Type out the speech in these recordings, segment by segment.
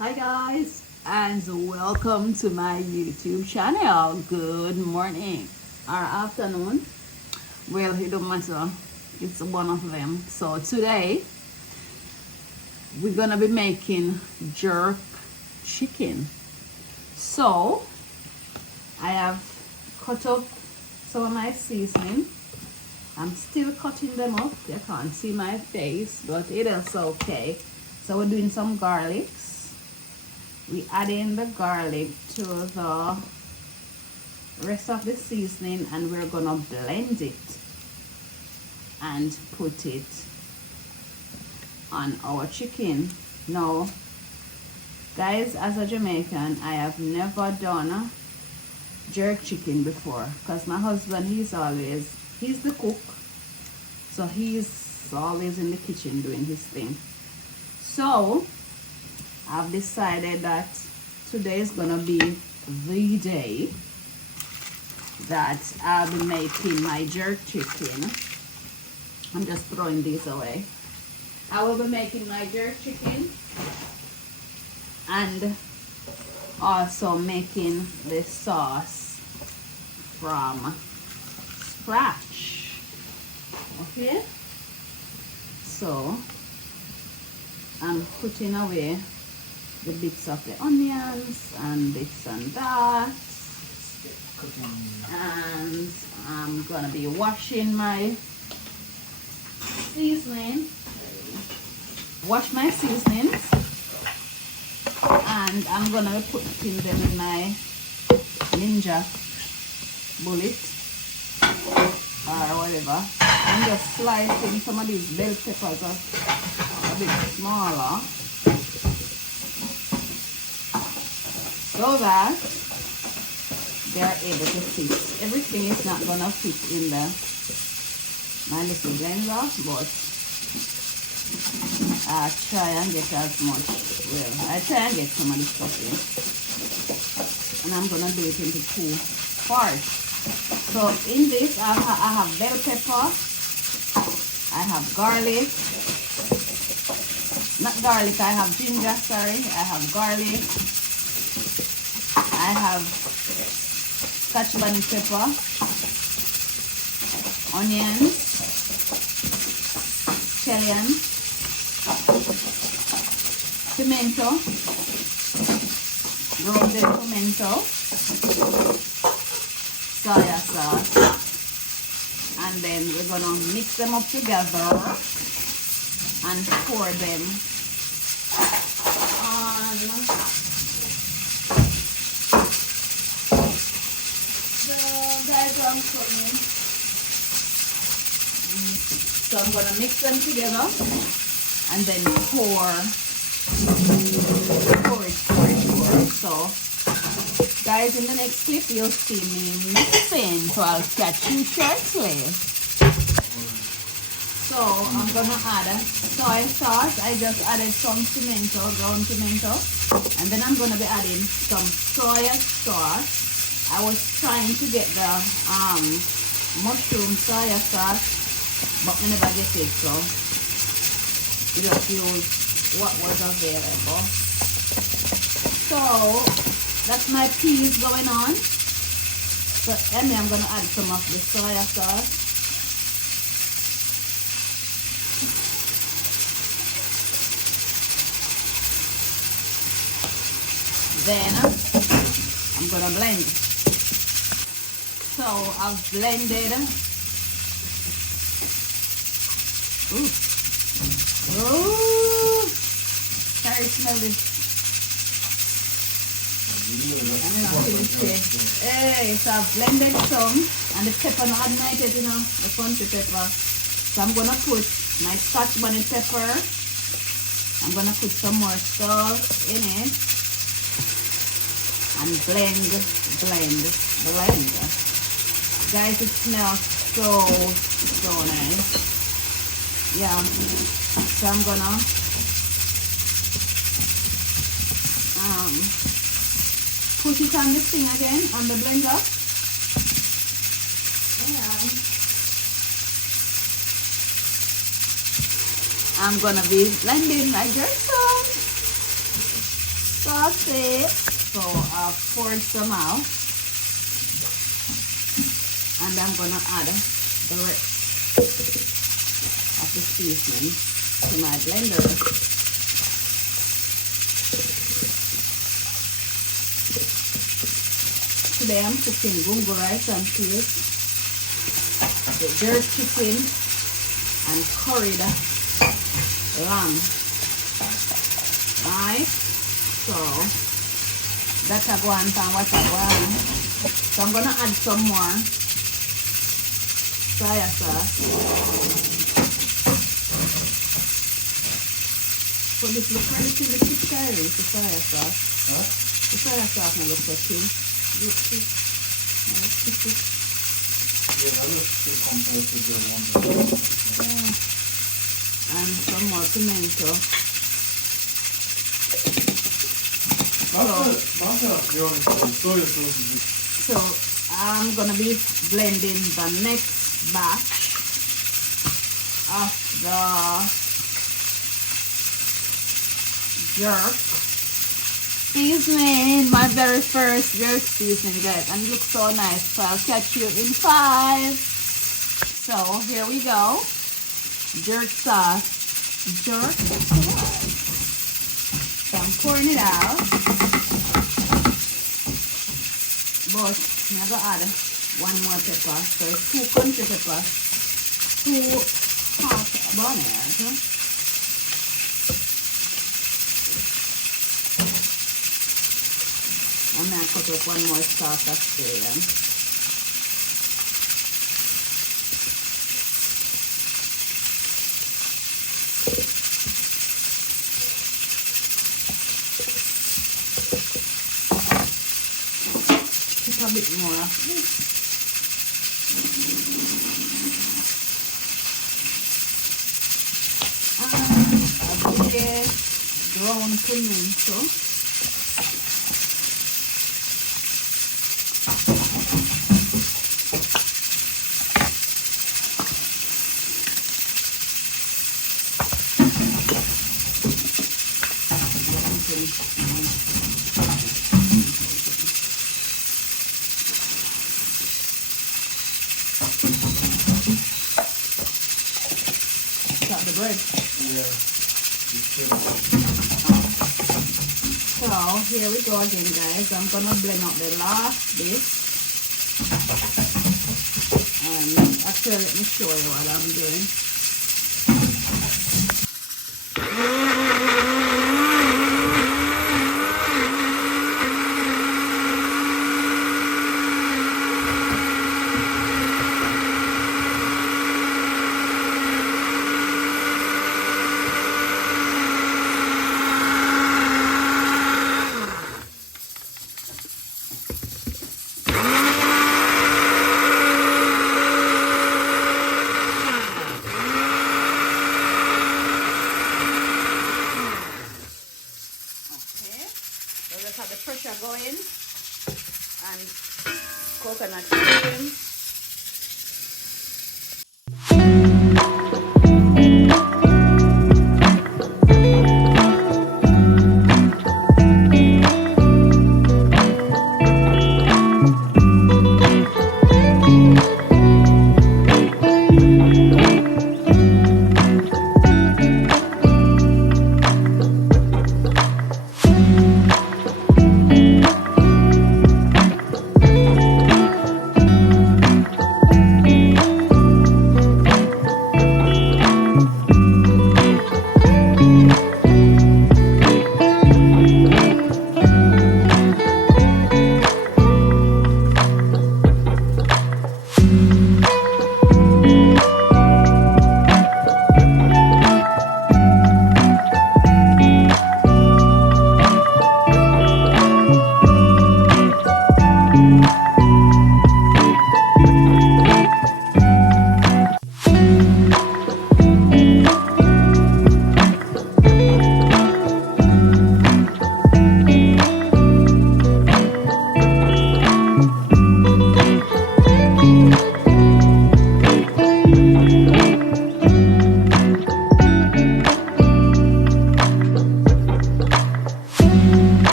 Hi guys, and welcome to my YouTube channel. Good morning or afternoon. Well, it don't matter. It's one of them. So today we're gonna be making jerk chicken. So I have cut up some of my seasoning. I'm still cutting them up. You can't see my face, but it is okay. So we're doing some garlics. We add in the garlic to the rest of the seasoning, and we're gonna blend it and put it on our chicken. Now guys, as a Jamaican, I have never done jerk chicken before because my husband, he's the cook, so he's always in the kitchen doing his thing. So I've decided that today is gonna be the day that I'll be making my jerk chicken. I'm just throwing these away. I will be making my jerk chicken and also making the sauce from scratch. Okay, so I'm putting away the bits of the onions and this and that, and I'm gonna be washing my seasoning. Wash my seasonings, and I'm gonna be putting them in my ninja bullet or whatever. I'm just slicing some of these bell peppers a bit smaller, so that they're able to fit. Everything is not gonna fit in my little blender, but I try and get as much. Well, I try and get some of the stuff in, and I'm gonna do it into two parts. So in this, I have bell pepper, I have garlic. Not garlic, I have ginger. Sorry, I have garlic. I have scotch bonnet pepper, onions, scallion, pimento, grounded pimento, soya sauce, and then we're gonna mix them up together and pour them on So I'm gonna mix them together and then pour it. So guys, in the next clip you'll see me mixing, so I'll catch you shortly. So I'm gonna add soy sauce. I just added some pimento, ground pimento, and then I'm gonna be adding some soy sauce. I was trying to get the mushroom soy sauce, but I never get it, so we just use what was available. So that's my peas going on. So Emmy, I'm gonna add some of the soy sauce. Then I'm gonna blend. So I've blended. Ooh. Ooh. Sorry, smell this. Hey, so I've blended some, and the pepper not ignited, the country pepper. So I'm gonna put my scotch bonnet pepper. I'm gonna put some more sauce in it and blend. Guys, it smells so nice. Yeah, so I'm gonna put it on this thing again, on the blender, and I'm gonna be blending my jerk sauce. Saute. So I've poured some out. And I'm going to add the rest of the seasoning to my blender. Today I'm cooking gungo rice and peas, the jerk chicken, and curried lamb. Right? So that's a go on and what I want. So I'm gonna add some more soya sauce. So this looks really too scary, the soya sauce. Huh? The soya sauce now looks like thin. Look it. Yeah, that looks good compared to the one that and some more pimento. So I'm gonna be blending the next batch of the jerk seasoning, my very first jerk seasoning, guys, and it looks so nice. So I'll catch you in 5. So here we go. Jerk sauce. Jerk sauce. So I'm pouring it out. But I'm gonna add 1 more pepper. So it's 2 country peppers, 2 hot bananas. I'm gonna cut up 1 more stalk of celery. A bit more of this. And a bit ground pimento. The bread. Yeah. So here we go again, guys. I'm gonna blend out the last bit. And actually let me show you what I'm doing. Have the pressure going and coconut cream.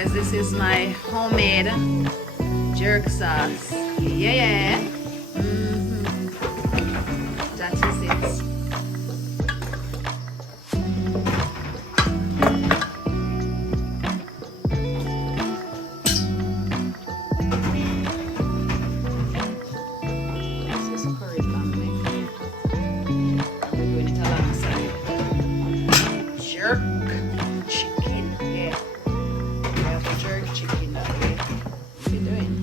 guys, this is my homemade jerk sauce. Yeah. That is it. This is curry family. We're doing it alongside jerk chicken. Yeah. We have a jerk chicken that we'll be doing.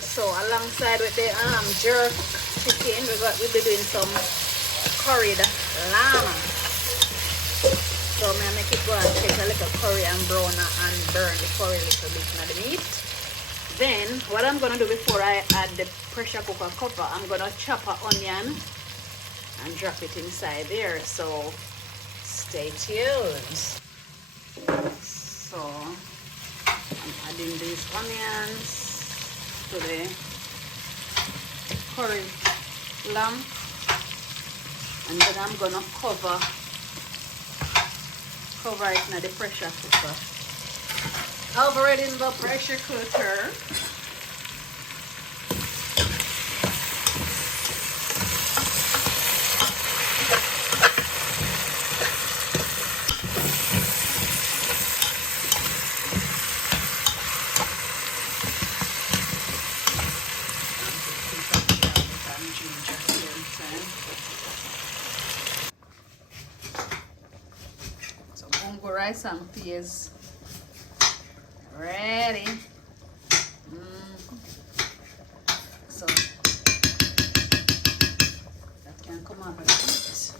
So alongside with the jerk chicken, we'll be doing some curried lamb. So I'm gonna make it go and take a little curry and brown and burn the curry a little bit in the meat. Then what I'm gonna do before I add the pressure cooker cover, I'm gonna chop an onion and drop it inside there. So stay tuned. So I'm adding these onions to the curry lamb, and then I'm gonna cover it in the pressure cooker. Cover it in the pressure cooker. Rice and peas ready. So that can come out with it.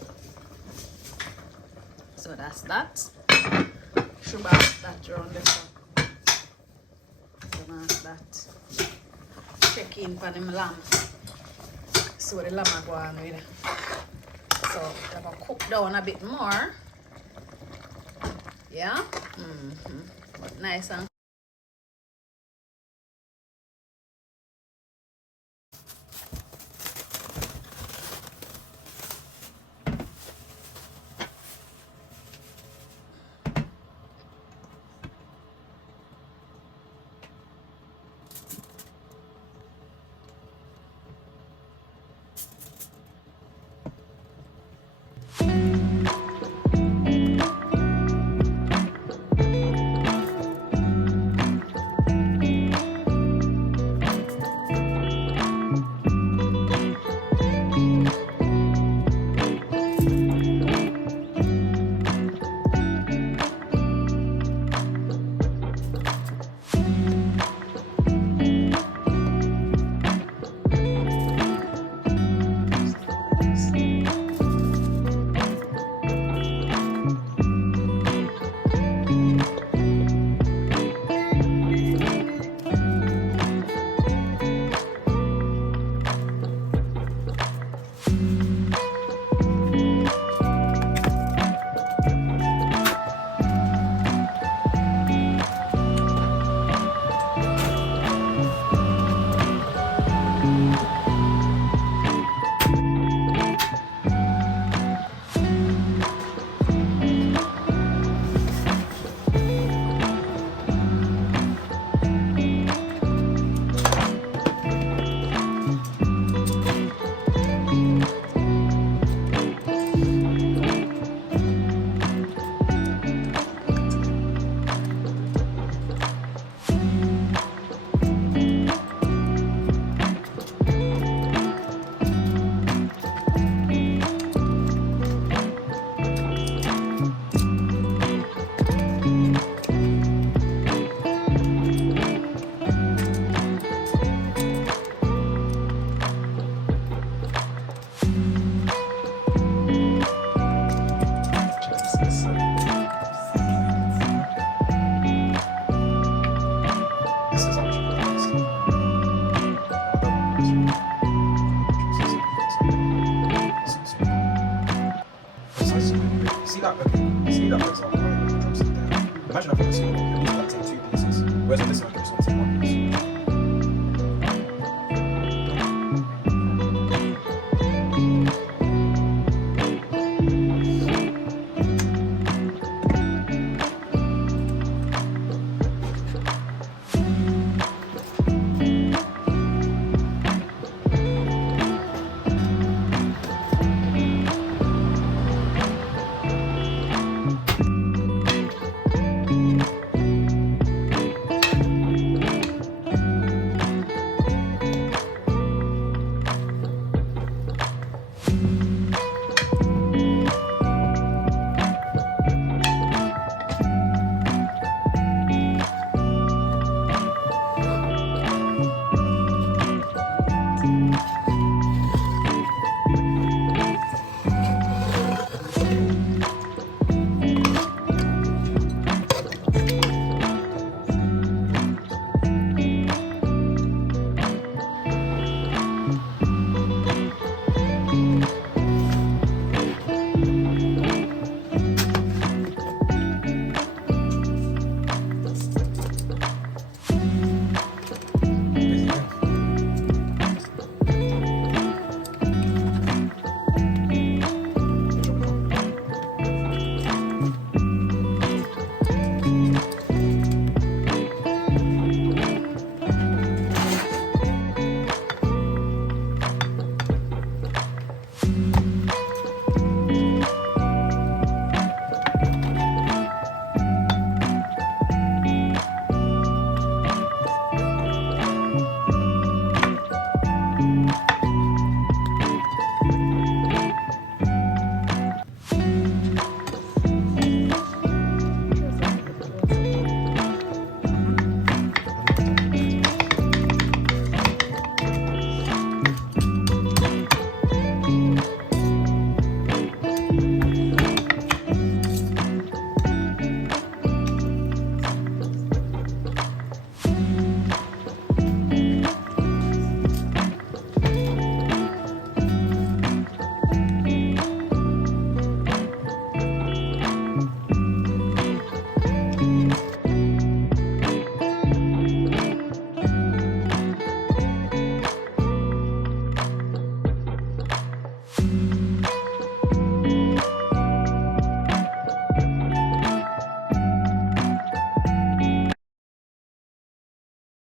So that's that. Sugar that around the top. So that's that. Check in for them lamb. So the lamb go on with. So I'm gonna cook down a bit more. Yeah, but nice and imagine I've got this here, you need like take two pieces. Whereas with this, I can